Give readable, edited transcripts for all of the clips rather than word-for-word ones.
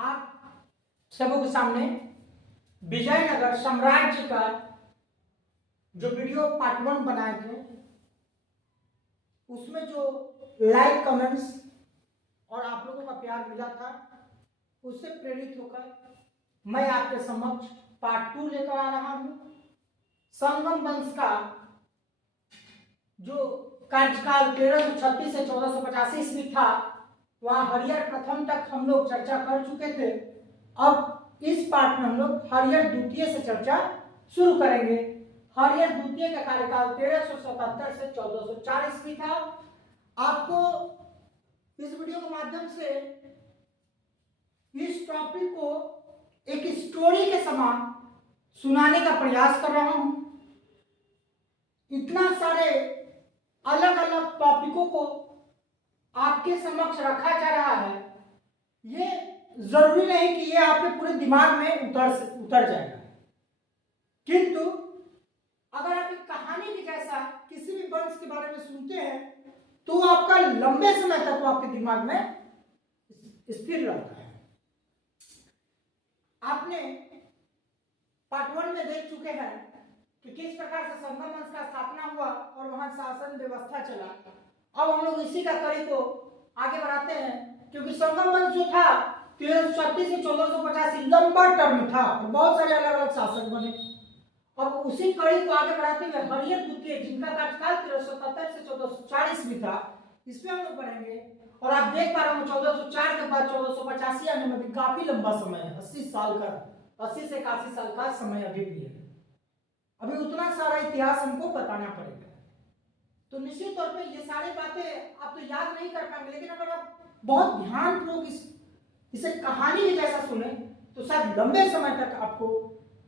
आप सबों के सामने विजयनगर साम्राज्य का जो वीडियो पार्ट 1 बनाए थे उसमें जो लाइक कमेंट्स और आप लोगों का प्यार मिला था उससे प्रेरित होकर मैं आपके समक्ष पार्ट 2 लेकर आ रहा हूं। संगम वंश का जो कार्यकाल 1336 से 1485 ईस्वी था, वहां हरिहर प्रथम तक हम लोग चर्चा कर चुके थे। अब इस पार्ट में हम लोग हरिहर द्वितीय से चर्चा शुरू करेंगे। हरिहर द्वितीय का कार्यकाल 1377 से 1404 ईस्वी था। आपको इस वीडियो के माध्यम से इस टॉपिक को एक स्टोरी के समान सुनाने का प्रयास कर रहा हूं। इतना सारे अलग अलग टॉपिकों को आपके समक्ष रखा जा रहा है, ये जरूरी नहीं कि ये आपके पूरे दिमाग में उतर जाएगा, किंतु अगर आप एक कहानी की जैसा किसी भी वंश के बारे में सुनते हैं तो आपका लंबे समय तक वो आपके दिमाग में स्थिर रहता है। आपने पार्ट 1 में देख चुके हैं कि किस प्रकार से संगम वंश का स्थापना हुआ और वहां शासन व्यवस्था चला। अब हम लोग इसी का कड़ी को आगे बढ़ाते हैं, क्योंकि संगम वंश जो था 1336 से 1485 लंबा टर्म था और बहुत सारे अलग अलग शासक बने। अब उसी कड़ी को आगे बढ़ाते हुए हरिहर द्वितीय, जिनका कार्यकाल 1377 से 1404 ईस्वी था, इसमें हम लोग पढ़ेंगे। और आप देख पा रहे हो 1404 के बाद 1485 आने में काफी लंबा समय है, 80 साल का, 80 से 81 साल का समय अभी भी है। अभी उतना सारा इतिहास हमको बताना पड़ेगा, तो निश्चित तौर पे ये सारी बातें आप तो याद नहीं कर पाएंगे, लेकिन अगर आप बहुत ध्यानपूर्वक इसे कहानी की जैसा सुने तो शायद लंबे समय तक आपको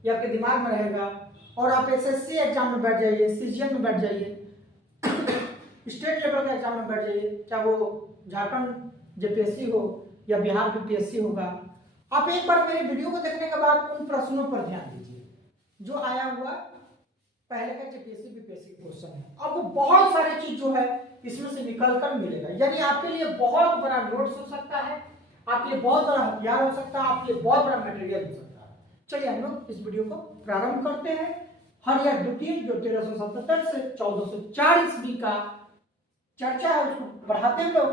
ये आपके दिमाग में रहेगा और आप एसएससी एग्जाम में बैठ जाइए, सीजीएल में बैठ जाइए, स्टेट लेवल के एग्जाम में बैठ जाइए, चाहे वो झारखंड जेपीएससी हो या बिहार बीपीएससी होगा। आप एक बार मेरे वीडियो को देखने के बाद उन प्रश्नों पर ध्यान दीजिए जो आया हुआ पहले का जेपीएससी बीपीएससी क्वेश्चन है। अब वो बहुत सारी चीज जो है इसमें से निकल कर मिलेगा, यानी आपके लिए बहुत बड़ा नोट्स हो सकता है, आपके लिए बहुत बड़ा हथियार हो सकता है, आपके लिए बहुत बड़ा मटेरियल हो सकता है। चलिए हम लोग इस वीडियो को प्रारंभ करते हैं। हरिहर द्वितीय जो 1377 से 1404 ईस्वी का चर्चा है उसको बढ़ाते हैं लोग।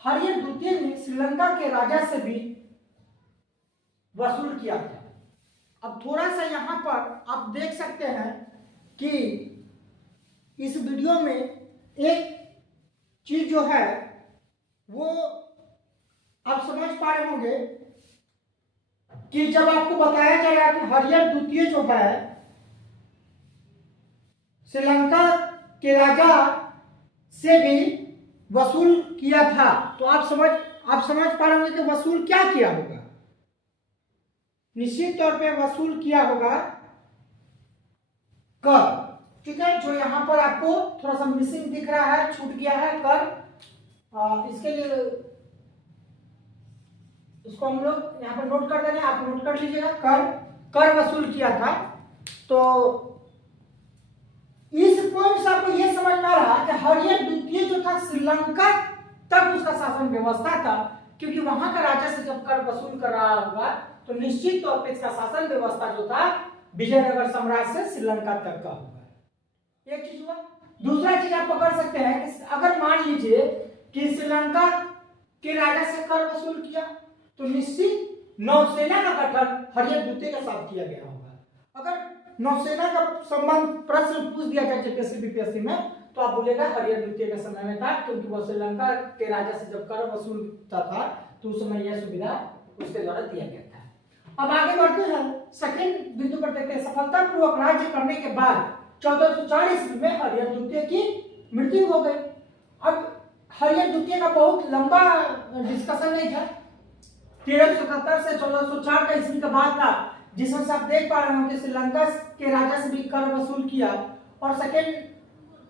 हरिहर द्वितीय ने श्रीलंका के राजा से भी वसूल किया था। अब थोड़ा सा यहाँ पर आप देख सकते हैं कि इस वीडियो में एक चीज जो है वो आप समझ पा रहे होंगे कि जब आपको बताया जाएगा कि हरिहर द्वितीय जो है श्रीलंका के राजा से भी वसूल किया था, तो आप समझ पा रहे होंगे कि वसूल क्या किया होगा। निश्चित तौर पे वसूल किया होगा कर, ठीक है, जो यहां पर आपको थोड़ा सा मिसिंग दिख रहा है, छूट गया है कर। इसके लिए इसको हम लोग यहाँ पर नोट कर देंगे, आप नोट कर लीजिएगा। कर वसूल किया था। तो इस पॉइंट से आपको यह समझ में आ रहा कि हरिहर द्वितीय जो था श्रीलंका तक उसका शासन व्यवस्था था, क्योंकि वहां का राजा से जब कर वसूल कर रहा होगा तो निश्चित तौर पे इसका शासन व्यवस्था जो था विजयनगर साम्राज्य से श्रीलंका तक का होगा। एक चीज हुआ। दूसरा चीज आप पकड़ सकते हैं कि अगर मान लीजिए कि श्रीलंका के राजा से कर वसूल किया तो निश्चित नौसेना का गठन हरिहर द्वितीय के साथ किया गया होगा। अगर नौसेना का संबंध प्रश्न पूछ दिया जाए जेपीएससी बीपीएससी में तो आप बोलेगा हरिहर द्वितीय के समय में था, क्योंकि वो श्रीलंका के राजा से जब कर वसूलता था तो उस समय यह सुविधा उसके द्वारा दिया गया था। अब आगे बढ़ते हैं, सेकंड बिंदु पर देखते हैं। सफलतापूर्वक राज्य करने के बाद 1404 ईस्वी में हरिहर द्वितीय की मृत्यु हो गई। अब हरिहर द्वितीय का बहुत लंबा डिस्कशन नहीं था, 1377 से 1404 का ईस्वी का बाद था, जिसमें से आप देख पा रहे हो कि श्रीलंका के राजा से भी कर वसूल किया। और सेकेंड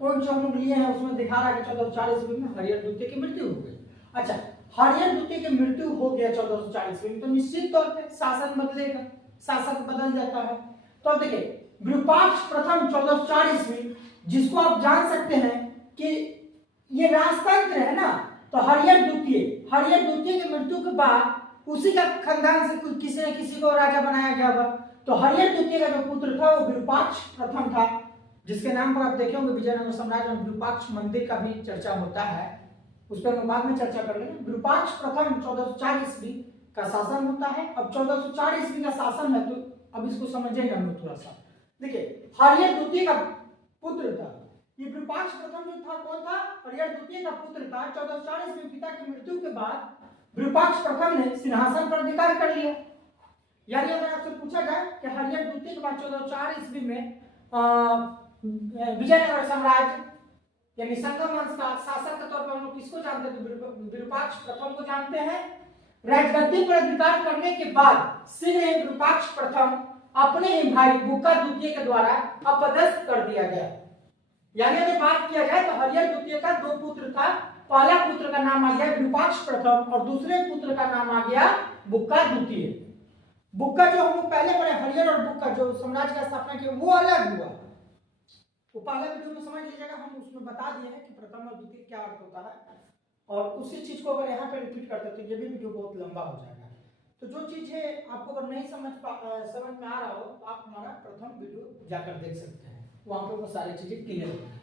पॉइंट जो हम लोग लिए हैं उसमें दिखा रहा है कि 1404 ईस्वी में हरिहर द्वितीय की मृत्यु हो गई। अच्छा, हरिहर द्वितीय की मृत्यु हो गया 1404 ईस्वी में, तो निश्चित तौर पे शासन बदलेगा, शासक बदल जाता है। तो अब देखिए विरूपाक्ष प्रथम 1404 ईस्वी, जिसको आप जान सकते हैं कि ये राजतंत्र है ना, तो हरिहर द्वितीय की मृत्यु के बाद उसी का खानदान से किसी न किसी को राजा बनाया गया होगा। तो हरिहर द्वितीय का जो पुत्र था वो विरूपाक्ष प्रथम था, जिसके नाम पर आप देखे होंगे विजयनगर साम्राज्य में विरूपाक्ष मंदिर का भी चर्चा होता है, उस पर हम बाद में चर्चा कर लेंगे। विरूपाक्ष प्रथम 1404 ईस्वी का शासन होता है। अब 1404 ईस्वी का शासन है, तो अब इसको समझेंगे हम लोग थोड़ा सा। देखिए हरिहर द्वितीय का पुत्र था, ये विरूपाक्ष प्रथम जो था कौन था? हरिहर द्वितीय का पुत्र था। 1404 ईस्वी पिता की मृत्यु के बाद विरूपाक्ष प्रथम ने सिंहासन पर अधिकार कर लिया। यानी अगर आपसे पूछा जाए कि हरिहर द्वितीय के बाद 1404 ईस्वी में विजयनगर साम्राज्य यानी संगम वंश का शासक के तौर पर हम लोग किसको जानते हैं? तो विरूपाक्ष प्रथम को जानते हैं। राजगद्दी पर अधिकार करने के बाद शीघ्र ही विरूपाक्ष प्रथम अपने ही भाई बुक्का द्वितीय के द्वारा अपदस्थ कर दिया गया। यानी अगर बात किया जाए तो हरिहर द्वितीय का दो पुत्र था, पहला पुत्र का नाम आ गया विरूपाक्ष प्रथम और दूसरे पुत्र का नाम आ गया बुक्का द्वितीय। बुक्का जो हम लोग पहले पढ़े, हरिहर और बुक्का जो साम्राज्य का स्थापना किया वो अलग हुआ, वो पहले वीडियो में समझ लीजिएगा, हम उसमें बता दिए हैं कि प्रथम और द्वितीय क्या अर्थ होता है। और उसी चीज को अगर यहाँ पे रिपीट करते तो ये भी वीडियो बहुत लंबा हो जाएगा। तो जो चीज है आपको अगर नहीं समझ में आ रहा हो तो आप हमारा प्रथम वीडियो जाकर देख सकते हैं, वहां पे वो सारी चीजें क्लियर होती है।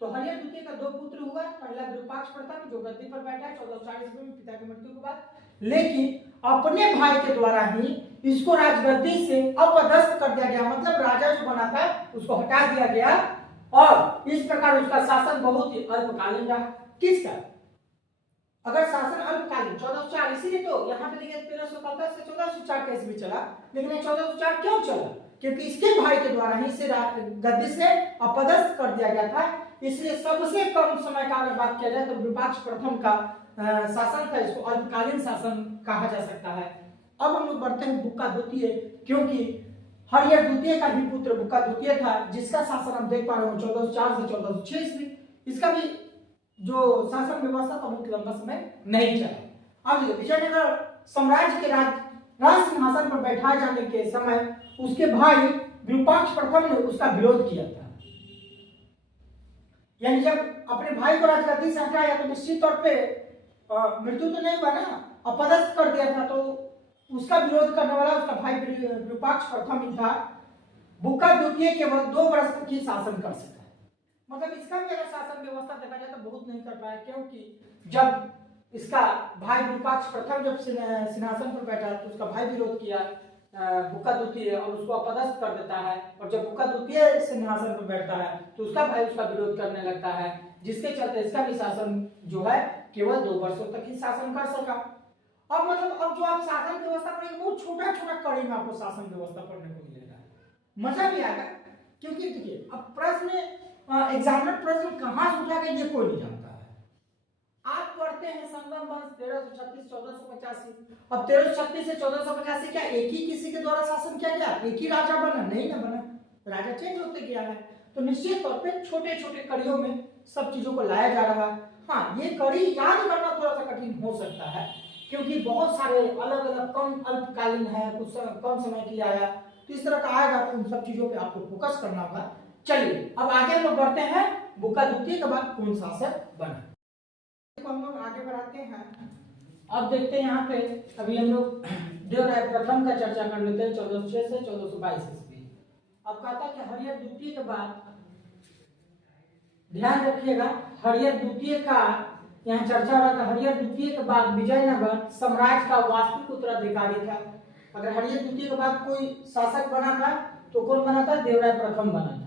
तो हरिहर द्वितीय का दो पुत्र हुआ, पहला विरूपाक्ष प्रथम जो गद्दी पर बैठा है 1440 ईस्वी में पिता की मृत्यु के बाद, लेकिन अपने भाई के द्वारा ही इसको राजगद्दी से अपदस्थ कर दिया गया, मतलब राजा जो बना था उसको हटा दिया गया और इस प्रकार उसका शासन बहुत ही अल्पकालीन रहा। किसका? अगर शासन अल्पकालीन 1404, इसीलिए तो यहाँ पे देखिए 1377 से 1404 कैसे भी चला, लेकिन 1404 क्यों चला? क्योंकि इसके भाई के द्वारा ही इसे गद्दी से अपदस्थ कर दिया गया था। इसलिए सबसे कम समय का अगर बात किया जाए तो विरूपाक्ष प्रथम का शासन था, इसको अल्पकालीन शासन कहा जा सकता है। अब हम लोग बढ़ते हैं बुक्का द्वितीय, क्योंकि हरिहर द्वितीय का भी पुत्र बुक्का द्वितीय था, जिसका शासन हम देख पा रहे हैं 1404 से 1406 ईस्वी। इसका भी जो शासन व्यवस्था था बहुत लंबा समय नहीं चला। अब विजयनगर साम्राज्य के राज सिंहासन पर बैठाए जाने के समय उसके भाई विरूपाक्ष प्रथम ने उसका विरोध किया था। यानी जब अपने भाई को राजगद्दी से हटाया तो निश्चित तौर पे मृत्यु तो नहीं हुआ ना, अपदस्थ कर दिया था, तो उसका विरोध करने वाला उसका भाई विरूपाक्ष प्रथम ही था। बुक्का द्वितीय केवल 2 वर्ष तक ही शासन कर सका, मतलब इसका भी अगर शासन व्यवस्था देखा जाए तो बहुत नहीं कर पाया, क्योंकि जब इसका भाई विरूपाक्ष प्रथम जब सिंहासन पर बैठा तो उसका भाई विरोध किया बुक्का द्वितीय और उसको अपदस्थ कर देता है, और जब बुक्का द्वितीय सिंहासन पर बैठता है तो उसका भाई उसका विरोध करने लगता है, जिसके चलते इसका भी शासन जो है केवल 2 वर्षों तक ही शासन कर सका। अब मतलब अब जो आप शासन व्यवस्था पढ़ेंगे बहुत छोटा छोटा कड़ी में आपको शासन व्यवस्था पढ़ने को मिलेगा, मजा भी आएगा। क्योंकि देखिए अब प्रश्न एग्जामिनर प्रश्न कहां से उठाएगा ये कोई नहीं जानता है। आप पढ़ते हैं संगम वंश 1336 1485, अब 1336 से 1485 क्या एक ही किसी के द्वारा शासन किया गया? एक ही राजा बना? नहीं ना बना, राजा चेंज होते गया है। तो निश्चित तौर पे छोटे छोटे कड़ियों में सब चीजों को लाया जा रहा है। हाँ, ये कड़ी याद करना थोड़ा सा कठिन हो सकता है, क्योंकि बहुत सारे अलग अलग कम अल्पकालीन है, कुछ कम समय के लिए आया, तो इस तरह का आएगा तो उन सब चीजों पे आपको फोकस करना होगा। चलिए अब आगे हम लोग बढ़ते हैं, बुक्का द्वितीय के बाद कौन शासक बना, तो हम लोग आगे बढ़ाते हैं। अब देखते हैं यहाँ पे अभी हम लोग देवराय प्रथम का चर्चा कर लेते हैं 1406 से 1422 ईस्वी। अब कहता है कि हरिहर द्वितीय के बाद, ध्यान रखिएगा हरिहर द्वितीय का यहाँ चर्चा हो रहा था। हरिहर द्वितीय के बाद विजयनगर साम्राज्य का वास्तविक उत्तराधिकारी था। अगर हरिहर द्वितीय के बाद कोई शासक बना था तो कौन बना था? देवराय प्रथम बना था।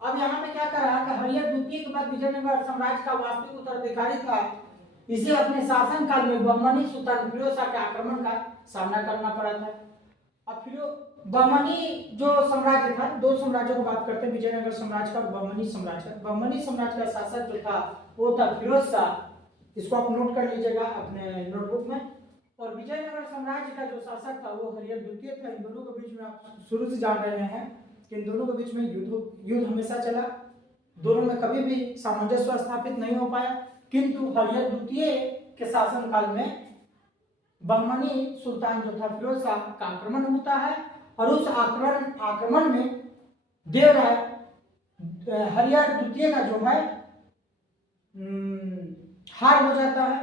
अब यहाँ पे क्या कर रहा है कि हरिहर द्वितीय के बाद विजयनगर साम्राज्य का वास्तविक उत्तराधिकारी था, इसे अपने शासन काल में बहमनी सुल्तान फिरोज शाह के आक्रमण का सामना करना पड़ा था। अब बहमनी जो साम्राज्य था, 2 साम्राज्यों की बात करते हैं, विजयनगर साम्राज्य का बहमनी साम्राज्य। बहमनी साम्राज्य का शासक जो था वो था फिरोज शाह, इसको आप नोट कर लीजिएगा अपने नोटबुक में। और विजयनगर साम्राज्य का जो शासक था वो हरिहर द्वितीय था। इन दोनों के बीच में आप शुरू से जान रहे हैं कि इन दोनों के बीच में युद्ध हमेशा चला, दोनों में कभी भी सामंजस्य स्थापित नहीं हो पाया। किंतु हरिहर द्वितीय के शासन काल में बहमनी सुल्तान जो था फिरोज शाह का आक्रमण होता है, और उस आक्रमण में देवराय हरिहर द्वितीय का जो है हार हो जाता है।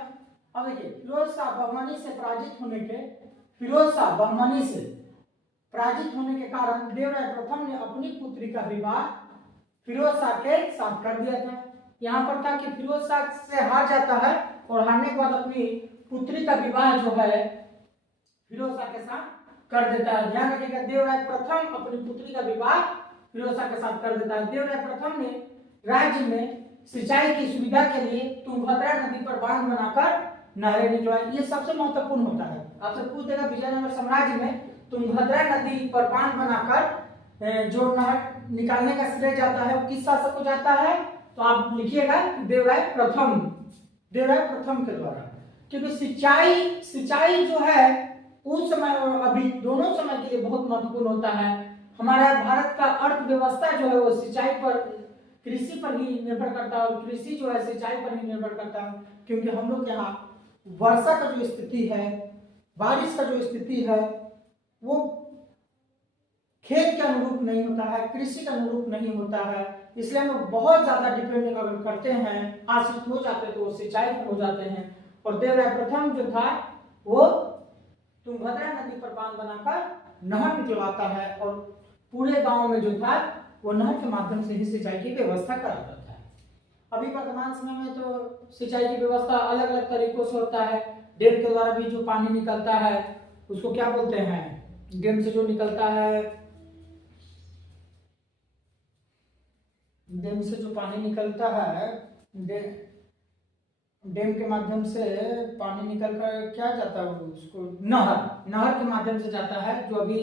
अब देखिए फिरोज शाह बहमनी से पराजित होने के कारण देवराय प्रथम ने अपनी पुत्री का विवाह फिरोज शाह के साथ कर दिया था। यहाँ पर था कि फिरोज शाह से हार जाता है और हारने के बाद अपनी पुत्री का विवाह जो है फिरोज शाह के साथ कर देता है। ध्यान रखिएगा, देवराय प्रथम अपनी पुत्री का विवाह फिरोज शाह के साथ कर देता है। देवराय प्रथम ने राज्य में सिंचाई की सुविधा के लिए तुंगभद्रा नदी पर बांध बनाकर नहरें निकलवाई। ये सबसे महत्वपूर्ण होता है। आपसे पूछ देगा विजयनगर साम्राज्य में तुंगभद्रा नदी पर बांध बनाकर जो नहर निकालने का श्रेय जाता है वो किस शासक को जाता है? तो आप लिखिएगा देवराय प्रथम के द्वारा, क्योंकि सिंचाई जो है उस समय और अभी दोनों समय के लिए बहुत महत्वपूर्ण होता है। हमारा भारत का अर्थव्यवस्था जो है वो सिंचाई पर, कृषि पर ही निर्भर करता है और कृषि जो है सिंचाई पर ही निर्भर करता है, क्योंकि हम लोग यहाँ वर्षा का जो स्थिति है, बारिश का जो स्थिति है वो खेत के अनुरूप नहीं होता है, कृषि के अनुरूप नहीं होता है। इसलिए हम लोग बहुत ज्यादा डिपेंड अगर करते हैं, आश्रित हो जाते हैं तो वो सिंचाई पर हो जाते हैं। और देवराय प्रथम जो था वो तुंगभद्रा नदी पर बांध बनाकर नहर निकलवाता है और पूरे गांव में जो था वो नहर के माध्यम से ही सिंचाई की व्यवस्था कराता था। अभी वर्तमान समय में तो सिंचाई की व्यवस्था अलग अलग तरीकों से होता है। डैम के द्वारा भी जो पानी निकलता है उसको क्या बोलते हैं? डैम से जो निकलता है, डैम से जो पानी निकलता है, डैम के माध्यम से पानी निकल कर क्या जाता है उसको नहर के माध्यम से जाता है। जो अभी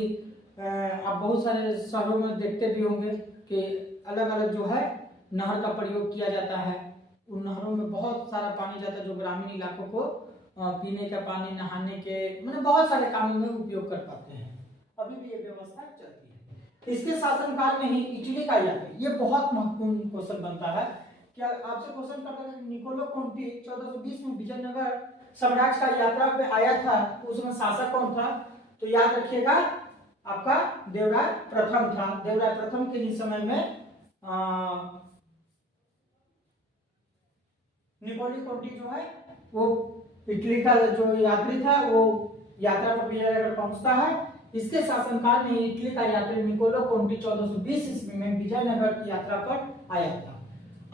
आप बहुत सारे शहरों में देखते भी होंगे कि अलग अलग जो है नहर का प्रयोग किया जाता है। उन नहरों में बहुत सारा पानी जाता है जो ग्रामीण इलाकों को पीने का पानी, नहाने के, मतलब बहुत सारे कामों में उपयोग कर पाते हैं। अभी भी ये व्यवस्था चलती है। इसके शासनकाल में ही इटली का यात्री, ये बहुत महत्वपूर्ण क्वेश्चन बनता है। क्या आपसे क्वेश्चन करता है निकोलो कोंटी 1420 में विजयनगर साम्राज्य का यात्रा पे आया था, उसमें शासक कौन था? तो याद रखिएगा आपका देवराय प्रथम था। देवराय प्रथम के ही समय में निकोलो कोंटी जो है वो इटली का जो यात्री था वो यात्रा पर विजयनगर पहुंचता है। इसके शासनकाल में इटली का यात्री निकोलो कोंटी 1420 ईस्वी में विजयनगर की यात्रा पर आया था।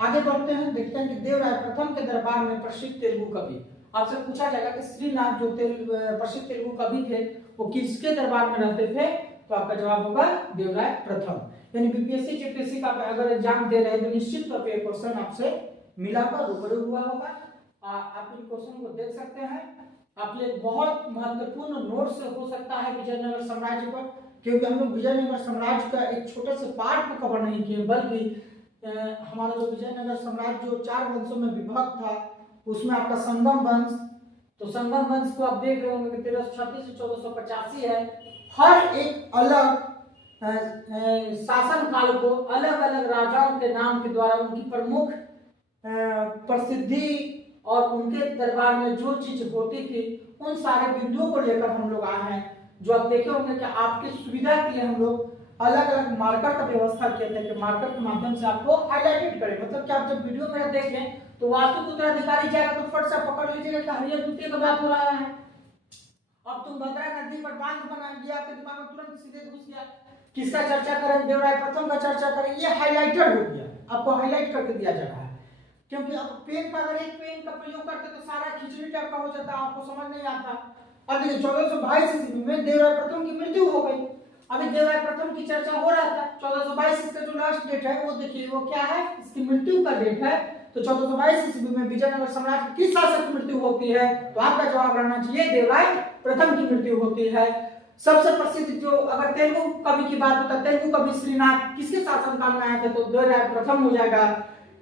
आगे बढ़ते हैं, देखते हैं कि देवराय प्रथम के दरबार में प्रसिद्ध तेलुगु कवि, आपसे पूछा जाएगा कि श्रीनाथ जो प्रसिद्ध तेलुगु कवि थे वो किसके दरबार में रहते थे? तो आपका जवाब होगा देवराय प्रथम। यानी बीपीएससी जीपीएससी का अगर एग्जाम दे रहे हैं तो निश्चित तौर पे क्वेश्चन आपसे मिला होगा, रूबरू हुआ होगा। आप इन क्वेश्चन को देख सकते हैं। आप लिए बहुत महत्वपूर्ण नोट्स हो सकता है विजयनगर साम्राज्य पर, क्योंकि हम लोग विजयनगर साम्राज्य का एक छोटे से पार्ट को कवर नहीं किए, बल्कि हमारा जो विजयनगर साम्राज्य जो 4 वंशों में विभक्त था उसमें आपका संगम वंश, तो संगम वंश को आप देख रहे होंगे कि 1336 से 1485 है। हर एक अलग शासन काल को अलग अलग राजाओं के नाम के द्वारा उनकी प्रमुख प्रसिद्धि और उनके दरबार में जो चीज होती थी उन सारे बिंदुओं को लेकर हम लोग आए हैं। जो आप देखे होंगे कि आपकी सुविधा के लिए हम लोग अलग अलग मार्कर का व्यवस्था किया था कि मार्कर के माध्यम से आपको हाईलाइटेड करें, मतलब कि आप जब वीडियो मेरा देखें तो वास्तु उत्तराधिकारी जाएगा तो फट से पकड़ लीजिएगा कि हरियर द्वितीय का बात हो रहा है। अब तुंगभद्रा नदी पर बांध बना दिया, आपके दिमाग में तुरंत सीधे घुस गया। किसका चर्चा करें? देवराय प्रथम का चर्चा करें। ये हाईलाइटेड हो गया, आपको हाईलाइट करके दिया जा रहा है, क्योंकि अब पेन का अगर एक पेन का प्रयोग करते तो सारा खिचड़ी टाइप का हो जाता, आपको समझ नहीं आता। अब देखिए 1422 ईस्वी में देवराय प्रथम की मृत्यु हो गई। अभी देवराय प्रथम की चर्चा हो रहा था। 1422 इसका जो लास्ट डेट है वो देखिए वो क्या है, इसकी मृत्यु का डेट है। तो 1422 ईस्वी में विजयनगर साम्राज्य किस शासक की मृत्यु होती है? तो आपका जवाब रहना चाहिए देवराय प्रथम की मृत्यु होती है। सबसे प्रसिद्ध जो अगर तेलुगु कवि की बात होता है, तेलुगु कवि श्रीनाथ किसके शासनकाल में आए थे? तो देवराय प्रथम हो जाएगा।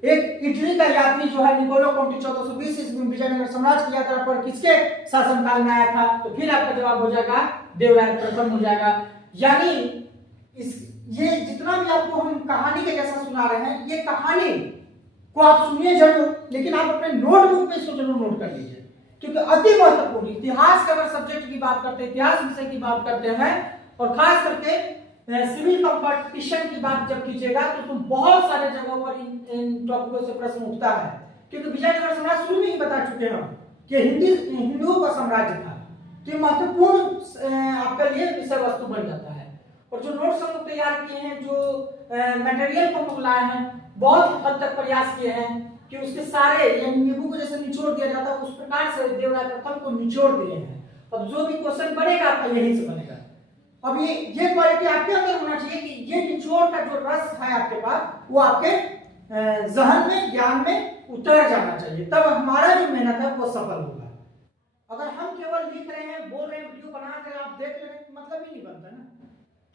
एक इटली का यात्री जो है निकोलो कोंटी 1420 ईस्वी में विजयनगर साम्राज्य की यात्रा पर किसके शासनकाल में आया था? तो फिर आपका जवाब हो जाएगा देवराय प्रथम हो जाएगा। यानी ये जितना भी आपको हम कहानी के जैसा सुना रहे हैं, ये कहानी को आप सुनिए जरूर, लेकिन आप अपने नोटबुक में इसको जरूर नोट कर लीजिए, क्योंकि अति महत्वपूर्ण इतिहास का अगर सब्जेक्ट की बात करते हैं, इतिहास विषय की बात करते हैं और खास करके सिविल कंपटीशन की बात जब कीजिएगा तो बहुत सारे जगहों पर इन टॉपिकों से प्रश्न उठता है, क्योंकि विजयनगर साम्राज्य शुरू में ही बता चुके हैं हम कि हिंदुओं का साम्राज्य था, तो महत्वपूर्ण आपके लिए विषय वस्तु बन जाता है। और जो नोट्स हम लोग तैयार किए हैं, जो मटेरियल को हम लोग लाए हैं, बहुत हद तक प्रयास किए हैं कि उसके सारे यानी नींबू को जैसे निचोड़ दिया जाता है उस प्रकार से देवराय प्रथम को निचोड़ दिए हैं। अब जो भी क्वेश्चन बनेगा आपका यहीं से बनेगा। अब ये क्वालिटी आपके अंदर होना चाहिए कि ये निचोड़ का जो रस है आपके पास वो आपके जहन में, ज्ञान में उतर जाना चाहिए, तब हमारा जो मेहनत है वो सफल होगा। अगर हम केवल लिख रहे हैं, बोल रहे हैं, वीडियो बना कर आप देख रहे हैं, मतलब ही नहीं बनता ना।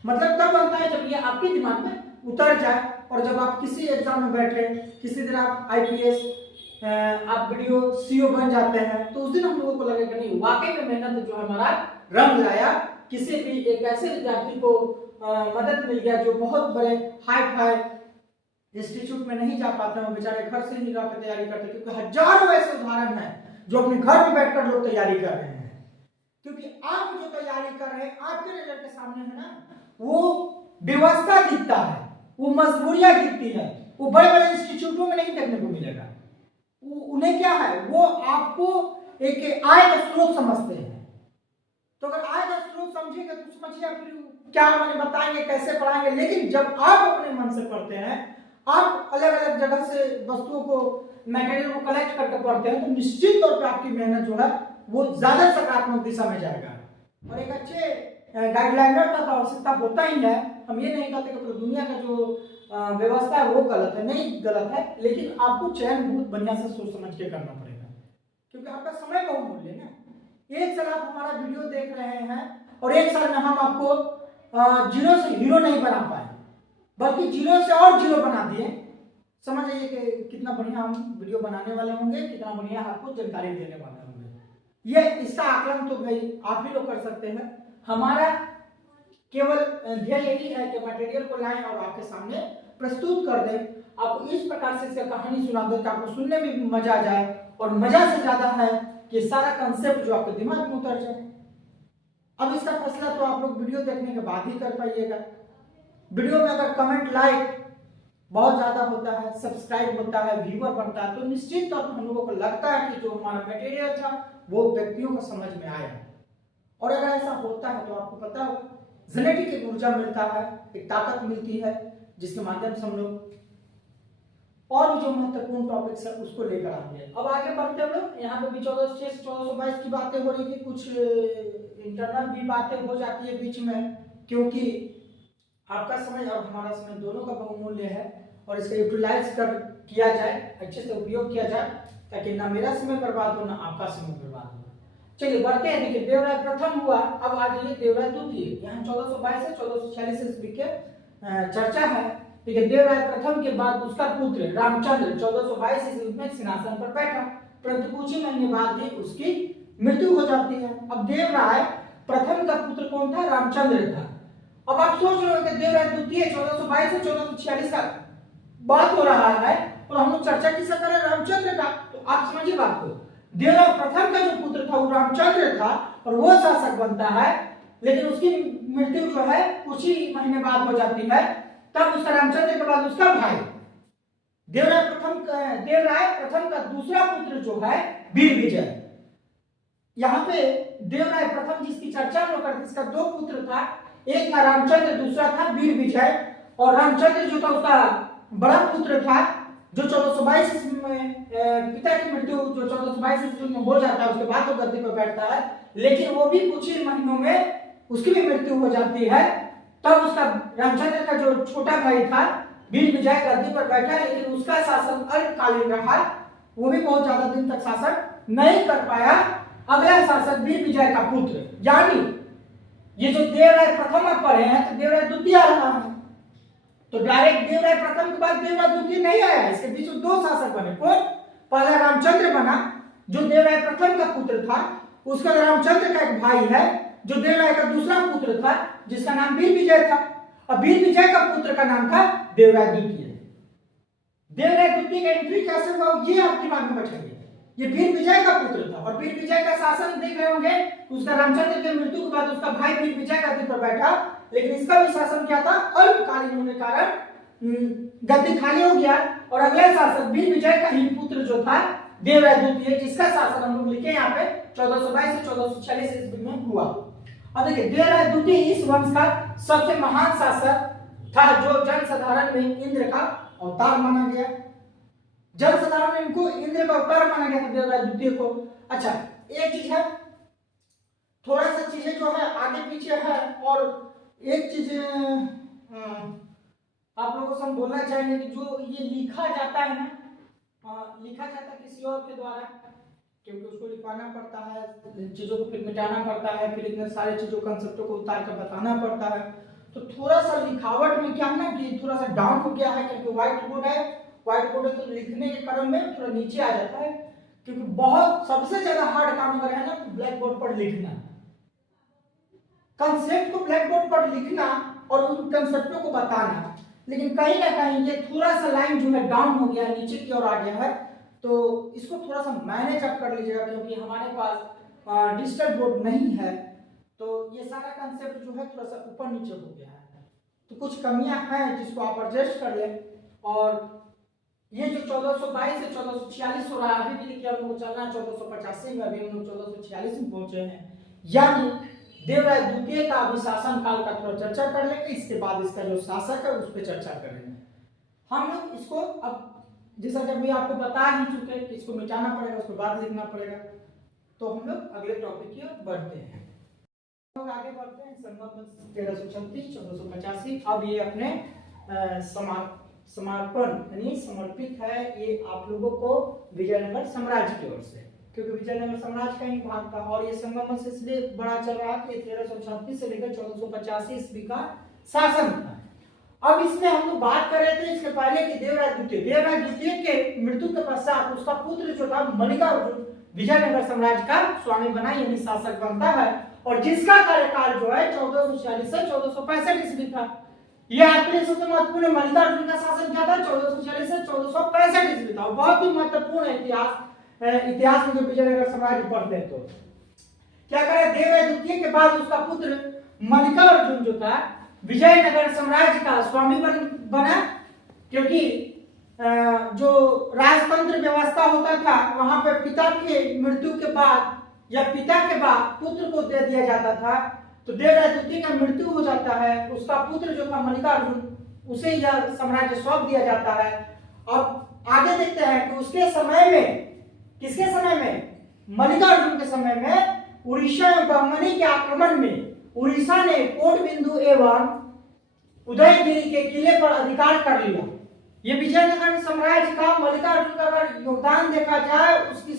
मतलब तब बनता है जब ये आपके दिमाग में उतर जाए, और जब आप किसी एग्जाम में बैठ रहे हैं, किसी दिन आप IPS आप वीडियो CO बन जाते हैं, तो उस दिन हम लोगों को लगेगा नहीं वाकई में मेहनत जो हमारा रंग लाया, किसी भी एक ऐसे विद्यार्थी को मदद मिल गया जो बहुत बड़े हाई इंस्टीट्यूट में नहीं जा पाते हैं, बेचारे घर से ही जाकर तैयारी करते हैं, क्योंकि हजारों ऐसे उदाहरण हैं जो अपने घर में बैठकर लोग तैयारी कर रहे हैं। क्योंकि आप जो तैयारी कर रहे हैं आपके नजर के सामने है ना, वो व्यवस्था दिखता है, वो मजबूरियां दिखती है, वो बड़े बड़े इंस्टीट्यूटों में नहीं देखने को मिलेगा। उन्हें क्या है, वो आपको एक आय का स्रोत समझते हैं। तो अगर आय का स्रोत समझेंगे तो समझिए फिर क्या मैंने बताएंगे, कैसे पढ़ाएंगे। लेकिन जब आप अपने मन से पढ़ते हैं, आप अलग अलग जगह से वस्तुओं को, मटेरियल को कलेक्ट करके पढ़ते हैं, तो निश्चित तौर पे आपकी मेहनत जो है वो ज्यादा सकारात्मक दिशा में जाएगा। और एक अच्छे गाइडलाइनर का तो आवश्यकता होता ही है। हम ये नहीं कहते कि पूरी दुनिया का जो व्यवस्था है वो गलत है, नहीं गलत है, लेकिन आपको चयन बहुत बढ़िया से सोच समझ के करना पड़ेगा, क्योंकि आपका समय बहुत मूल्य है ना। एक साल आप हमारा वीडियो देख रहे हैं और एक साल में हम आपको जीरो से हीरो नहीं बना पाए, बल्कि जीरो से और जीरो बना दिए। समझ आइए कि कितना बढ़िया हम वीडियो बनाने वाले होंगे, कितना बढ़िया आपको जानकारी देने वाले होंगे। ये इसका आकलन तो भाई आप ही लोग कर सकते हैं। हमारा केवल ध्येय यही है कि मटेरियल को लाएं और आपके सामने प्रस्तुत कर दें, आपको इस प्रकार से इसका कहानी सुना दें कि आपको सुनने में भी मजा आ जाए, और मजा से ज्यादा है कि सारा कंसेप्ट जो आपके दिमाग में उतर जाए। अब इसका फैसला तो आप लोग वीडियो देखने के बाद ही कर पाइएगा। वीडियो में अगर कमेंट लाइक बहुत ज्यादा होता है, सब्सक्राइब होता है, व्यूअर बढ़ता है, तो निश्चित तौर पर हम लोगों को लगता है कि जो हमारा मटेरियल था वो व्यक्तियों को समझ में आया। और अगर ऐसा होता है तो आपको पता हो जेनेटिक एक ऊर्जा मिलता है, एक ताकत मिलती है, जिसके माध्यम से हम लोग और भी जो महत्वपूर्ण टॉपिक्स है उसको लेकर आएंगे। अब आगे बढ़ते हुए यहाँ पे भी 1406 से 1422 की बातें हो रही थी, कुछ इंटरनल भी बातें हो जाती है बीच में, क्योंकि आपका समय और हमारा समय दोनों का बहुमूल्य है, और इसका यूटिलाइज किया जाए, अच्छे से उपयोग किया जाए, ताकि ना मेरा समय बर्बाद हो ना आपका समय बर्बाद हो। चलिए बढ़ते हैं। देखिए देवराय प्रथम हुआ, अब आ जाइए देवराय द्वितीय। यहाँ 1422 से 1446 ईस्वी के चर्चा है। देखिए देवराय प्रथम के बाद उसका पुत्र रामचंद्र 1422 ईस्वी में सिंहासन पर बैठा, परंतु कुछ ही महीने बाद ही उसकी मृत्यु हो जाती है। अब देवराय प्रथम का पुत्र कौन था? रामचंद्र था। अब आप सोच रहे हो कि देवराय द्वितीय 1422 से 1446 का बात हो रहा है और हम लोग चर्चा किसका कर रहे हैं? रामचंद्र का। तो आप समझिए बात को, देवराय प्रथम का जो पुत्र था वो रामचंद्र था और वो शासक बनता है, लेकिन उसकी मृत्यु जो है कुछ ही महीने बाद हो जाती है। तब उसका रामचंद्र के बाद उसका भाई देवराय प्रथम का दूसरा पुत्र जो है वीर विजय। यहाँ पे देवराय प्रथम जिसकी चर्चा हम लोग करते, इसका दो पुत्र था, एक था रामचंद्र, दूसरा था वीर विजय। और रामचंद्र जो था उसका बड़ा पुत्र था, जो 1422 ईस्वी में पिता की मृत्यु जो 1422 ईस्वी में हो जाता है, उसके बाद वो गद्दी पर बैठता है, लेकिन वो भी कुछ ही महीनों में उसकी भी मृत्यु हो जाती है। तब उसका रामचंद्र का जो छोटा भाई था वीर विजय गद्दी पर बैठा, लेकिन उसका शासन अल्पकालीन रहा, वो भी बहुत ज्यादा दिन तक शासन नहीं कर पाया। अगला शासक वीर विजय का पुत्र, यानी ये जो देवराय प्रथम आप पढ़े हैं तो देवराय द्वितीय आ रहा है, तो डायरेक्ट देवराय प्रथम के बाद देवराय द्वितीय नहीं आया, इसके बीच में दो शासक बने। कौन? पहला रामचंद्र बना जो देवराय प्रथम का पुत्र था, उसका रामचंद्र का एक भाई है जो देवराय का दूसरा पुत्र था, जिसका नाम वीर विजय था। और वीर विजय का पुत्र का नाम था देवराय द्वितीय। देवराय द्वितीय का एंट्री कैसे हुआ ये आप दिमाग में बैठाइए। ये वीर विजय का पुत्र था और वीर विजय का शासन देख रहे होंगे, उसका रामचंद्र की मृत्यु के बाद उसका भाई वीर विजय गद्दी पर बैठा, लेकिन इसका भी शासन क्या था? अल्पकालीन होने के कारण गद्दी खाली हो गया और अगला शासक वीर विजय का ही पुत्र जो था देवराय द्वितीय, जिसका शासन हम लोग लिखे यहाँ पे 1422 से 1446 ईस्वी में हुआ। अब देखिए देवराय द्वितीय इस वंश का सबसे महान शासक था, जो जनसाधारण में इंद्र का अवतार माना गया। जनसाधारण में इनको इंद्र का अवतार माना गया था देवराय द्वितीय को। अच्छा, एक चीज है, थोड़ा सा चीजें जो है आगे पीछे है, और एक चीज आप लोगों से हम बोलना चाहेंगे कि जो ये लिखा जाता है ना, लिखा जाता है किसी और के द्वारा, क्योंकि उसको लिखवाना पड़ता है, चीजों को फिर मिटाना पड़ता है, फिर इतने सारे चीजों कंसेप्टों को उतार कर बताना पड़ता है। तो थोड़ा सा लिखावट में क्या है ना कि थोड़ा सा डाउन हो गया है, क्योंकि व्हाइट बोर्ड है, व्हाइट बोर्ड है तो लिखने के क्रम में थोड़ा नीचे आ जाता है, क्योंकि बहुत सबसे ज्यादा हार्ड काम अगर है ना तो ब्लैक बोर्ड पर लिखना, कंसेप्ट को ब्लैक बोर्ड पर लिखना और उन कंसेप्टों को बताना। लेकिन कहीं ना कहीं ये थोड़ा सा लाइन जो है डाउन हो गया है, नीचे की ओर आ गया है, तो इसको थोड़ा सा मैनेज अप कर लीजिएगा, क्योंकि हमारे पास डिजिटल बोर्ड नहीं है, तो ये सारा कंसेप्ट जो है थोड़ा सा ऊपर नीचे हो गया है, तो कुछ कमियां हैं जिसको आप एडजस्ट कर लें। और ये जो 1422 से 1446 हो रहा है, अभी भी देखिए हम लोग चल रहा है 1485 में, अभी हम लोग 1446 में पहुंचे हैं। यानी देवराय द्वितीय का अभी शासन काल का थोड़ा चर्चा कर लेंगे, इसके बाद इसका जो शासक है उस पर चर्चा करेंगे हम लोग। इसको अब जैसा जब भी आपको बता ही चुके कि इसको मिटाना पड़ेगा, उसके बाद लिखना पड़ेगा, तो हम लोग अगले टॉपिक की ओर बढ़ते हैं। लोग आगे बढ़ते हैं। संगम 1336 1485, अब ये अपने समर्पण यानी समर्पित है ये आप लोगों को विजयनगर साम्राज्य की ओर से, क्योंकि विजयनगर साम्राज्य का ही भाग था, और ये संगम वंश इसलिए बड़ा चल रहा है कि 1336 से लेकर 1485 ईस्वी का शासन था। अब इसमें हम लोग बात कर रहे थे इसके पहले कि देवराय द्वितीय के मृत्यु के पश्चात उसका पुत्र जो था मल्लिकार्जुन विजयनगर साम्राज्य का स्वामी बना, यानी शासक बनता है, और जिसका कार्यकाल जो है 1446 से 1465 ईस्वी था। यह आपके लिए सबसे महत्वपूर्ण है। मल्लिकार्जुन का शासन क्या था? 1446 से 1465 ईस्वी था। बहुत ही महत्वपूर्ण है इतिहास में जो विजयनगर साम्राज्य पढ़ते हैं तो क्या करे, देवराय द्वितीय के बाद उसका पुत्र मल्लिकार्जुन जो था विजयनगर साम्राज्य का स्वामी बना, क्योंकि जो राजतंत्र व्यवस्था होता था वहां पे पिता के मृत्यु के बाद या पिता के बाद पुत्र को दे दिया जाता था। तो देवराय द्वितीय का मृत्यु हो जाता है, उसका पुत्र जो था मल्लिकार्जुन, उसे यह साम्राज्य सौंप दिया जाता है। अब आगे देखते हैं कि उसके समय में, किसके समय में? मल्लिकार्जुन के समय में उड़ीसा में बहमनी के आक्रमण में उड़ीसा ने कोटबिंदु एवं उदयगिरी के किले पर अधिकार कर लिया। ये विजयनगर साम्राज्य का मल्लिकार्जुन का अगर योगदान देखा जाए, उसकी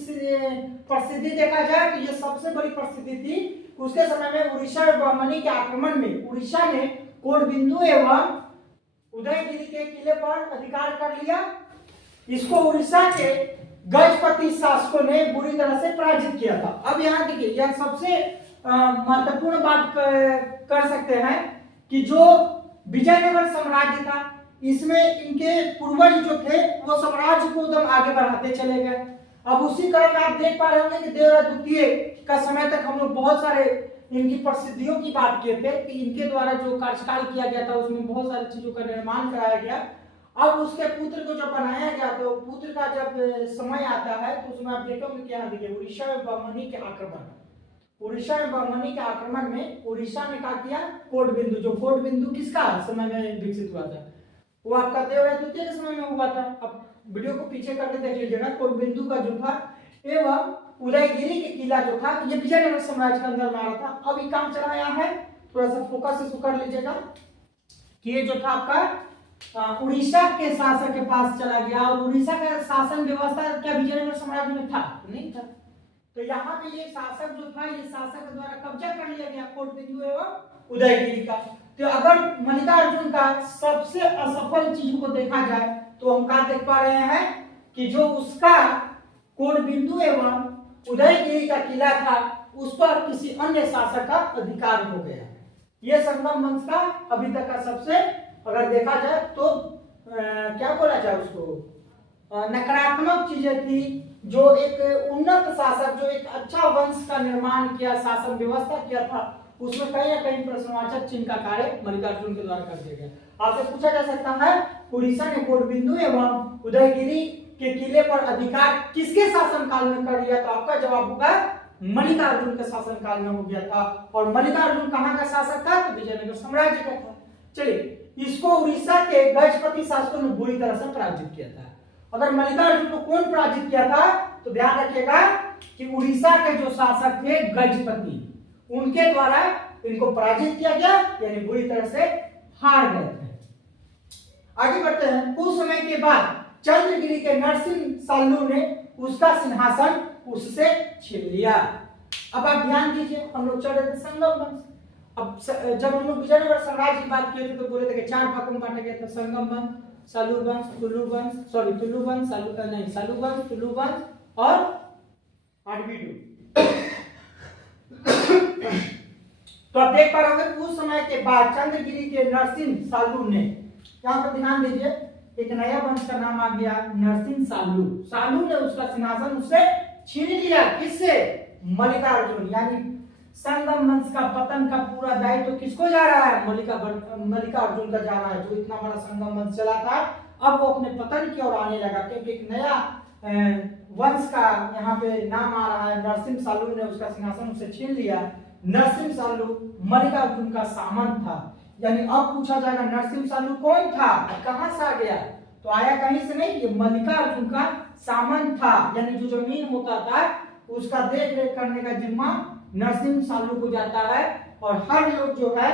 प्रसिद्धि देखा जाए, तो ये सबसे बड़ी प्रसिद्धि थी। उसके समय में उड़ीसा में बहमनी के आक्रमण में उड़ीसा ने कोटबिंदु एवं उदयगिरी के किले पर अधिकार कर लिया। इसको उड़ीसा के गजपति शासकों ने बुरी तरह से पराजित किया था। अब यहाँ देखिए, यह सबसे महत्वपूर्ण बात कर सकते हैं कि जो विजयनगर साम्राज्य था, इसमें इनके पूर्वज जो थे वो साम्राज्य को एकदम आगे बढ़ाते चले गए। अब उसी क्रम में आप देख पा रहे होंगे कि देवराय द्वितीय का समय तक हम लोग बहुत सारे इनकी प्रसिद्धियों की बात किए थे कि इनके द्वारा जो कार्यकाल किया गया था उसमें बहुत सारी चीजों का निर्माण कराया गया। अब उसके पुत्र को जब बनाया गया तो पुत्र का जब समय आता है तो उसमें आप देखोगे क्या देखिए, उड़ीसा में बहमनी के आक्रमण, उड़ीसा में बहमनी के आक्रमण में उड़ीसा ने क्या किया? कोटबिंदु, जो कोटबिंदु किसका समय में विकसित हुआ था? वो आपका देवराय द्वितीय के समय में हुआ था। अब वीडियो को पीछे करके देख लीजिएगा, कोटबिंदु का जो था एवं उदयगिरी के किला जो था ये विजयनगर साम्राज्य के अंदर मारा था। अब ये काम चलाया है, थोड़ा सा फोकस इसको कर लीजिएगा कि ये जो था आपका उड़ीसा के शासक के पास चला गया, और उड़ीसा का शासन व्यवस्था क्या विजयनगर साम्राज्य में था? नहीं था। तो यहाँ पे ये शासक जो था, ये शासक के द्वारा कब्जा कर लिया गया कोटबिंदु एवं उदयगिरी का। तो अगर मल्लिकार्जुन का सबसे असफल चीज को देखा जाए तो हम क्या देख पा रहे हैं कि जो उसका कोटबिंदु एवं उदयगिरी का किला था उस पर किसी अन्य शासक का अधिकार हो गया। यह संगम वंश का अभी तक का सबसे, अगर देखा जाए तो क्या बोला जाए उसको, नकारात्मक चीजें थी। जो एक उन्नत शासक, जो एक अच्छा वंश का निर्माण किया, शासन व्यवस्था किया था, उसमें कहीं ना कहीं प्रश्नवाचक चिन्ह का कार्य मल्लिकार्जुन के द्वारा कर दिया गया। आपसे पूछा जा सकता है उड़ीसा ने कोटबिंदु एवं उदयगिरी के किले पर अधिकार किसके शासनकाल में कर लिया? तो आपका जवाब होगा मल्लिकार्जुन के शासनकाल में हो गया था। और मल्लिकार्जुन कहाँ का शासक था? तो विजयनगर साम्राज्य का था। चलिए, इसको उड़ीसा के गजपति शासकों ने बुरी तरह से पराजित किया था। अगर मल्लिकार्जुन को कौन पराजित किया था तो ध्यान रखिएगा कि उड़ीसा के जो शासक थे गजपति, उनके द्वारा इनको पराजित किया गया, यानी बुरी तरह से हार गए थे। आगे बढ़ते हैं। कुछ समय के बाद चंद्रगिरी के नरसिंह साल्लू ने उसका सिंहासन उससे छीन लिया। अब आप ध्यान दीजिए, हम लोग चल रहे थे संगम वंश। अब जब हम लोग विजयनगर साम्राज्य की बात किए थे तो बोले थे कि 4 भागों में बांटा गया था, संगम वंश, सालू वंश, तुलु वंश, तुलु वंश, सालू वंश, तुलु वंश और अडविडु। तो आप देख पा रहे होंगे कुछ समय के बाद चंद्रगिरी के नरसिंह साल्लू ने, यहाँ पर ध्यान दीजिए, एक नया वंश का नाम आ गया नरसिंह साल्लू। साल्लू ने उसका सिंहासन उससे छीन लिया। किससे? मल्लिकार्जुन। यानी संगम वंश का पतन का पूरा दायित्व तो किसको जा रहा है? मल्लिकार्जुन का जा रहा है, जो इतना बड़ा संगम वंश चला था। अब वो अपने पतन की ओर आने लगा, क्योंकि एक नया वंश का यहाँ पे नाम आ रहा है नरसिंह साल्लू ने उसका सिंहासन उससे छीन लिया। नरसिंह साल्लू मल्लिकार्जुन का सामंत था। यानी अब पूछा जाएगा नरसिंह साल्लू कौन था, कहां से आ गया? तो आया कहीं से नहीं, ये मल्लिकार्जुन का सामंत था। यानी जो जमीन होता था उसका देख रेख करने का जिम्मा नरसिंह साल्लू को जाता है। और हर लोग जो है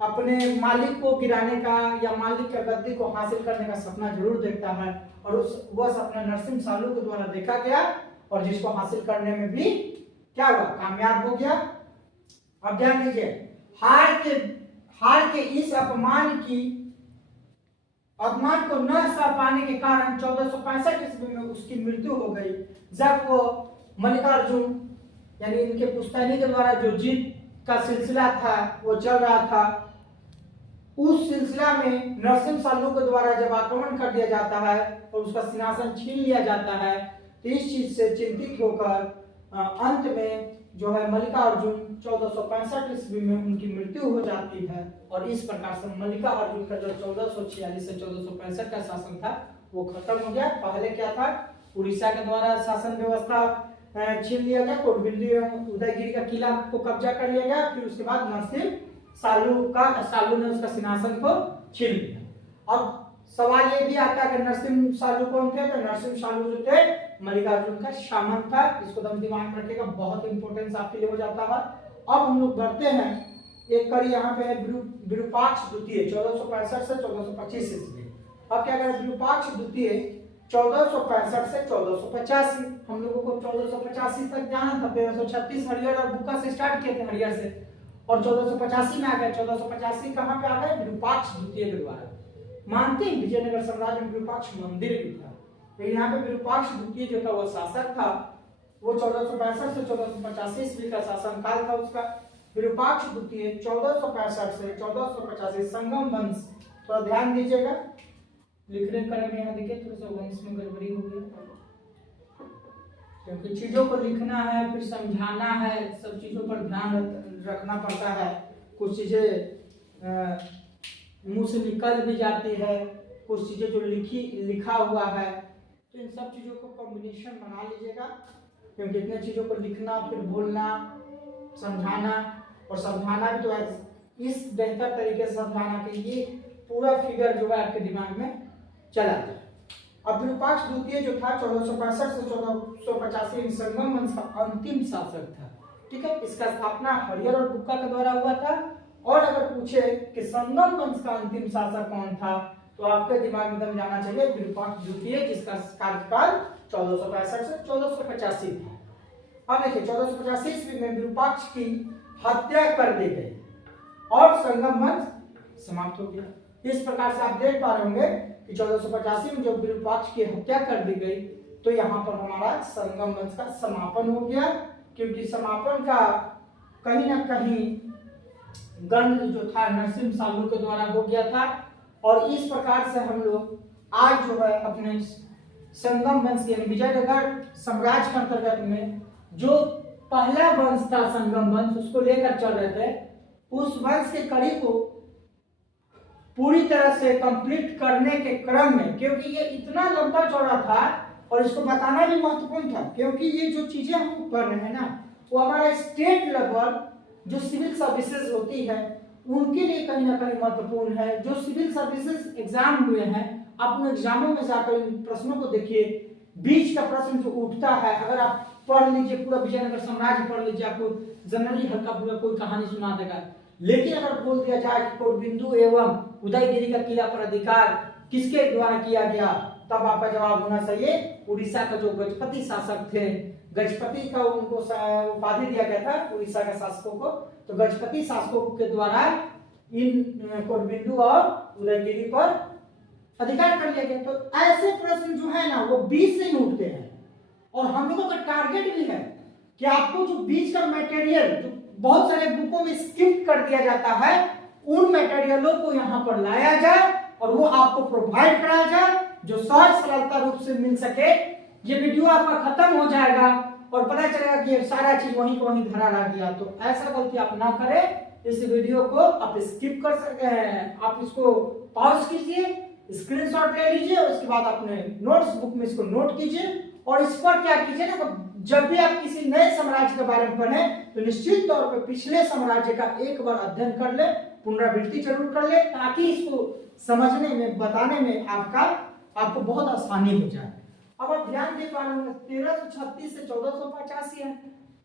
अपने मालिक को गिराने का या मालिक के गद्दी को हासिल करने का सपना जरूर देखता है, और उस वह सपना नरसिंह साल्लू के द्वारा देखा गया और जिसको हासिल करने में भी क्या हुआ? कामयाब हो गया। अब ध्यान दीजिए, हार के इस अपमान को न सह पाने के कारण 1465 ईस्वी में उसकी मृत्यु हो गई, जब वो मल्लिकार्जुन यानी इनके पुश्तैनी के द्वारा जो जीत का सिलसिला था वो चल रहा था। उस सिलसिला में नरसिंह साल्लू के द्वारा जब आक्रमण कर दिया जाता है और उसका सिंहासन छीन लिया जाता है, तो इस चीज से चिंतित होकर अंत में जो है मल्लिकार्जुन 1465 ईस्वी में उनकी मृत्यु हो जाती है। और इस प्रकार से मल्लिकार्जुन का जो 1446 से 1465 का शासन था वो खत्म हो गया। पहले क्या था? उड़ीसा के द्वारा शासन व्यवस्था छीन लिया गया, कोटबिल्ली एवं उदयगिरी का किला को कब्जा कर लिया गया। फिर उसके बाद नरसिंह साल्लू ने उसका सिंहासन को छीन लिया। अब सवाल ये भी आता है कि नरसिंह साल्लू कौन थे? तो नरसिंह साल्लू जो थे मल्लिकार्जुन का सामंत था। इसको दम दिमाग में रखिएगा, बहुत इंपॉर्टेंस आपके लिए हो जाता है। अब हम लोग बढ़ते हैं, एक कड़ी यहाँ पे है विरूपाक्ष द्वितीय 1465 से 1425 ईस्वी। अब क्या करें? विरूपाक्ष द्वितीय 1465 से 1485। हम लोगों को 1485 तक जाना था, 1336 हरियर और बुक्का से स्टार्ट किए थे, हरियर से, और 1485 में आ गए। 1485 कहाँ पे आ गए? विरूपाक्ष द्वितीय के द्वारा। मानते हैं विजयनगर साम्राज्य में विरूपाक्ष मंदिर भी था, लेकिन यहाँ पे विरूपाक्ष द्वितीय जो था वो शासक था। वो 1465 से 1485 ईस्वी का शासनकाल था उसका। विरूपाक्ष द्वितीय 1465 से 1485 संगम वंश। थोड़ा ध्यान दीजिएगा, लिखने क्रम में यहाँ देखिए थोड़ा सा वंश में गड़बड़ी हो गई, क्योंकि चीजों को लिखना है फिर समझाना है, सब चीजों पर ध्यान रखना पड़ता है। कुछ चीजें मुंह से निकल भी जाती है, कुछ चीजें जो लिखा हुआ है, तो इन सब चीजों को कॉम्बिनेशन बना लीजिएगा, क्योंकि इतने चीजों को लिखना फिर बोलना, समझाना और समझाना भी तो इस बेहतर तरीके से समझाना कि ये पूरा फिगर जो है आपके दिमाग में चला जाए। अब विरूपाक्ष द्वितीय जो था 1465 से 1485 संगम वंश का अंतिम शासक था। ठीक है, इसका स्थापना हरियर और बुक्का के द्वारा हुआ था। और अगर पूछे कि संगम वंश का अंतिम शासक कौन था, तो आपके दिमाग में जाना चाहिए विरूपाक्ष द्वितीय, जिसका कार्यकाल 1465 से 1485 था। अब देखिए 1485 ईस्वी में विरूपाक्ष की हत्या कर दी गई और संगम वंश समाप्त हो गया। इस प्रकार से आप देख पा रहे होंगे कि 1485 में जब विरूपाक्ष की हत्या कर दी गई तो यहाँ पर हमारा संगम वंश का समापन हो गया, क्योंकि समापन का कहीं ना कहीं गंध जो था नरसिंह साल्लू के द्वारा हो गया था। और इस प्रकार से हम लोग आज जो है अपने संगम वंश यानी विजयनगर साम्राज्य के अंतर्गत में जो पहला वंश था संगम वंश, उसको लेकर चल रहे थे। उस वंश के कड़ी को पूरी तरह से कंप्लीट करने के क्रम में, क्योंकि ये इतना लंबा चौड़ा था और इसको बताना भी महत्वपूर्ण था, क्योंकि ये जो चीजें हम पढ़ रहे हैं ना, वो हमारा स्टेट लेवल जो सिविल सर्विसेज होती है उनके लिए कहीं ना कहीं महत्वपूर्ण है। जो सिविल सर्विसेज एग्जाम हुए हैं, आप उन एग्जामों में जाकर इन प्रश्नों को देखिए। बीच का प्रश्न जो उठता है, अगर आप पढ़ लीजिए पूरा विजयनगर साम्राज्य पढ़ लीजिए, आपको जनरली हल्का फुल्का कोई कहानी सुना देगा। लेकिन अगर बोल दिया जाए कि कोटबिंदु एवं उदयगिरी का किला पर अधिकार किसके द्वारा किया गया, तब आपका जवाब होना चाहिए उड़ीसा का जो गजपति शासक थे, गजपति का उनको उपाधि दिया गया था उड़ीसा के शासकों को, तो गजपति शासकों के द्वारा इन कोटबिंदु और उदयगिरी पर अधिकार कर लिया गया। तो ऐसे प्रश्न जो है ना वो बीच से ही उठते हैं, और हम लोगों का टारगेट भी है कि आपको जो बीच का मटेरियल जो बहुत सारे बुकों में स्किप कर दिया जाता है, उन मटेरियलों को यहाँ पर लाया जाए और वो आपको प्रोवाइड कराया जाए जो सहज सरलता रूप से मिल सके। ये वीडियो आपका खत्म हो जाएगा और पता चलेगा कि सारा चीज वहीं को वहीं धरा रह गया, तो ऐसा गलती आप ना करें। इस वीडियो को आप स्किप कर सकते हैं, आप इसको पॉज कीजिए, स्क्रीनशॉट ले लीजिए, उसके बाद अपने नोट्स बुक में इसको नोट कीजिए, और इस पर क्या कीजिए ना, जब भी आप किसी नए साम्राज्य के बारे में पढ़ें तो निश्चित तौर पर पिछले साम्राज्य का एक बार अध्ययन कर ले, पुनरावृत्ति जरूर कर ले, ताकि इसको समझने में बताने में आपको बहुत आसानी हो जाए। अब आप ध्यान दे पा रहे होंगे 1336 से 1485 है।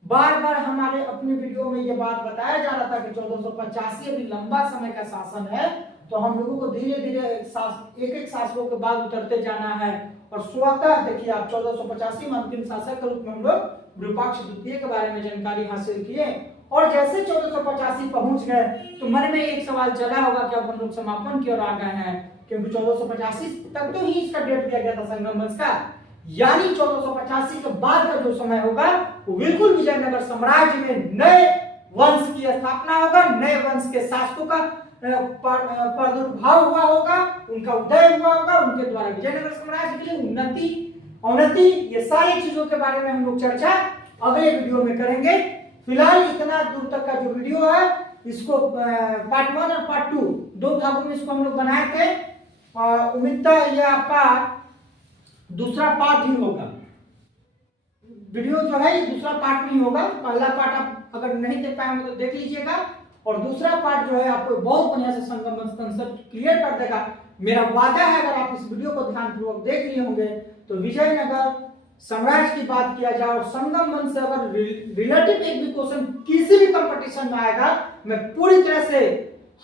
बार बार हमारे अपनी वीडियो में ये बात बताया जा रहा था कि 1485 अभी लंबा समय का शासन है, तो हम लोगों को धीरे धीरे एक एक शासकों के बाद उतरते जाना है। और स्वतः देखिए आप 1485 में अंतिम शासक के रूप में हम लोग विरूपाक्ष द्वितीय के बारे में जानकारी हासिल किए, और जैसे 1485 पहुंच गए तो मन में एक सवाल चला होगा कि अब हम लोग समापन की ओर आ गए हैं, क्योंकि 1485 तक तो ही इसका डेट दिया गया था संगम वंश का, यानी 1485 के बाद का जो समय होगा वो बिल्कुल विजयनगर साम्राज्य में नए वंश की स्थापना होगा, नए वंश के शासकों का प्रादुर्भाव हुआ होगा, उनका उदय हुआ होगा, उनके द्वारा विजयनगर साम्राज्य के लिए उन्नति अवनति, ये सारी चीजों के बारे में हम लोग चर्चा अगले वीडियो में करेंगे। फिलहाल इतना दूर तक का जो वीडियो है, इसको पार्ट 1 और पार्ट 2 दो भागों में इसको हम लोग बनाए थे, और उम्मीद है ये आपका दूसरा पार्ट ही होगा। वीडियो जो है ये दूसरा पार्ट नहीं होगा, पहला पार्ट आप अगर नहीं देख पाएंगे तो देख लीजिएगा, और दूसरा पार्ट जो है आपको बहुत बढ़िया से संगम वंश कंसेप्ट क्लियर कर देगा। मेरा वादा है अगर आप इस वीडियो को ध्यानपूर्वक देख लिए होंगे तो विजयनगर साम्राज्य की बात किया जाए और संगम वंश से अगर रिलेटिव एक भी क्वेश्चन किसी भी कंपटीशन में आएगा, मैं पूरी तरह से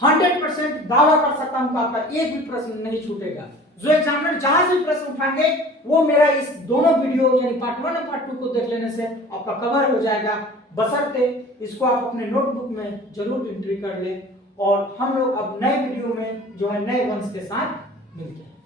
100% दावा कर सकता हूं कि आपका एक भी प्रश्न नहीं छूटेगा। जो एग्जामिनर जहां से प्रश्न उठाएंगे वो मेरा इस दोनों वीडियो यानी पार्ट 1 और पार्ट 2 को देख लेने से आपका कवर हो जाएगा, बशर्ते इसको आप अपने नोटबुक में जरूर एंट्री कर लें। और हम लोग अब नए वीडियो में जो है नए वंश के साथ मिलते हैं।